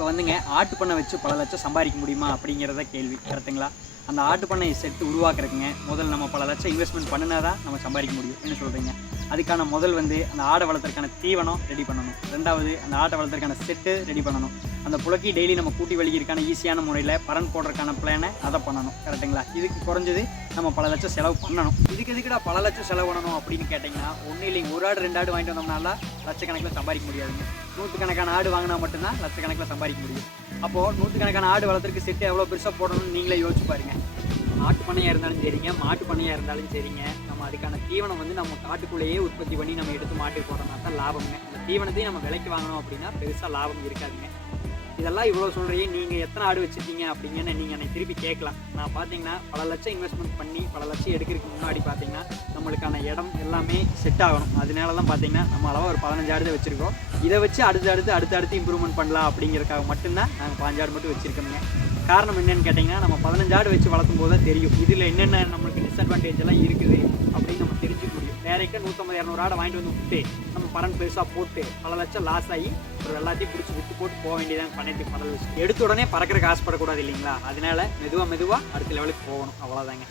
இப்போ வந்துங்க ஆட்டு பண்ணை வச்சு பல லட்சம் சம்பாதிக்க முடியுமா அப்படிங்கிறத கேள்வி, கரெக்டுங்களா? அந்த ஆட்டு பண்ணை செட்டு உருவாக்குறதுக்குங்க முதல் நம்ம பல லட்சம் இன்வெஸ்ட்மெண்ட் பண்ணினா தான் நம்ம சம்பாதிக்க முடியும். என்ன சொல்கிறீங்க? அதுக்கான முதல் வந்து அந்த ஆடை வளர்த்துறதுக்கான தீவனம் ரெடி பண்ணணும். ரெண்டாவது அந்த ஆட்டை வளர்த்துறதுக்கான செட்டு ரெடி பண்ணணும். அந்த புலக்கி டெய்லி நம்ம கூட்டி வலிக்கிறதுக்கான ஈஸியான முறையில் பரன் போடுறதுக்கான பிளானை அதை பண்ணணும், கரெக்டுங்களா? இதுக்கு குறைஞ்சது நம்ம பல லட்சம் செலவு பண்ணணும். இதுக்கு எதுக்குடா பல லட்சம் செலவு பண்ணணும் அப்படின்னு கேட்டிங்கன்னா, ஒன்றும் இல்லைங்க, ஒரு ஆடு 2 ஆடு வாங்கிட்டு வந்தோம்னால லட்சக்கணக்கில் சம்பாதிக்க முடியாதுங்க. நூற்றுக்கணக்கான ஆடு வாங்கினா மட்டும்தான் லட்சக்கணக்கில் சம்பாதிக்க முடியும். அப்போது நூற்றுக்கணக்கான ஆடு வளர்த்துறதுக்கு செட்டு எவ்வளோ பெருசாக போடணும்னு நீங்களே யோசிச்சு பாருங்க. ஆட்டு பண்ணையாக இருந்தாலும் சரிங்க, மாட்டு பண்ணையாக இருந்தாலும் சரிங்க, நம்ம அதுக்கான தீவனம் வந்து நம்ம காட்டுக்குள்ளேயே உற்பத்தி பண்ணி நம்ம எடுத்து மாட்டுக்கு போடுறோம்னா தான் லாபம்ங்க. அந்த தீவனத்தையும் நம்ம விலைக்கு வாங்கணும் அப்படின்னா பெருசாக லாபம் இருக்காதுங்க. இதெல்லாம் இவ்வளோ சொல்கிறீங்க, நீங்கள் எத்தனை ஆடு வச்சுருக்கீங்க அப்படிங்கன்னு நீங்கள் என்னை திருப்பி கேட்கலாம். நான் பார்த்தீங்கன்னா பல லட்சம் இன்வெஸ்ட்மெண்ட் பண்ணி பல லட்சம் எடுக்கிறதுக்கு முன்னாடி பார்த்தீங்கன்னா நம்மளுக்கான இடம் எல்லாமே செட் ஆகணும். அதனால தான் பார்த்தீங்கன்னா நம்ம அளவாக ஒரு 15 ஆடு வச்சுருக்கோம். இதை வச்சு அடுத்து இம்ப்ரூவ்மெண்ட் பண்ணலாம் அப்படிங்கிறதுக்காக மட்டும்தான் நாங்கள் 15 ஆடு மட்டும் வச்சுருக்கோங்க. காரணம் என்னென்னு கேட்டிங்கன்னா, நம்ம 15 ஆடு வச்சு வளர்த்தும் போது தான் தெரியும் இதில் என்னென்ன நம்மளுக்கு டிஸ்அட்வான்டேஜ் எல்லாம் இருக்குது அப்படின்னு நம்ம தெரிஞ்சுக்க முடியும். வேறைக்கு 150-200 ஆடை வாங்கிட்டு வந்து விட்டு நம்ம பரன் பெருசாக போட்டு பல லட்சம் லாஸ் ஆகி ஒரு எல்லாத்தையும் பிடிச்சி விட்டு போட்டு போக வேண்டியதான் பண்ணைக்கு முதல் விஷயம். எடுத்த உடனே பறக்கிறதுக்கு ஆசைப்படக்கூடாது இல்லைங்களா? அதனால மெதுவாக அடுத்த லெவலுக்கு போகணும், அவ்வளோதாங்க.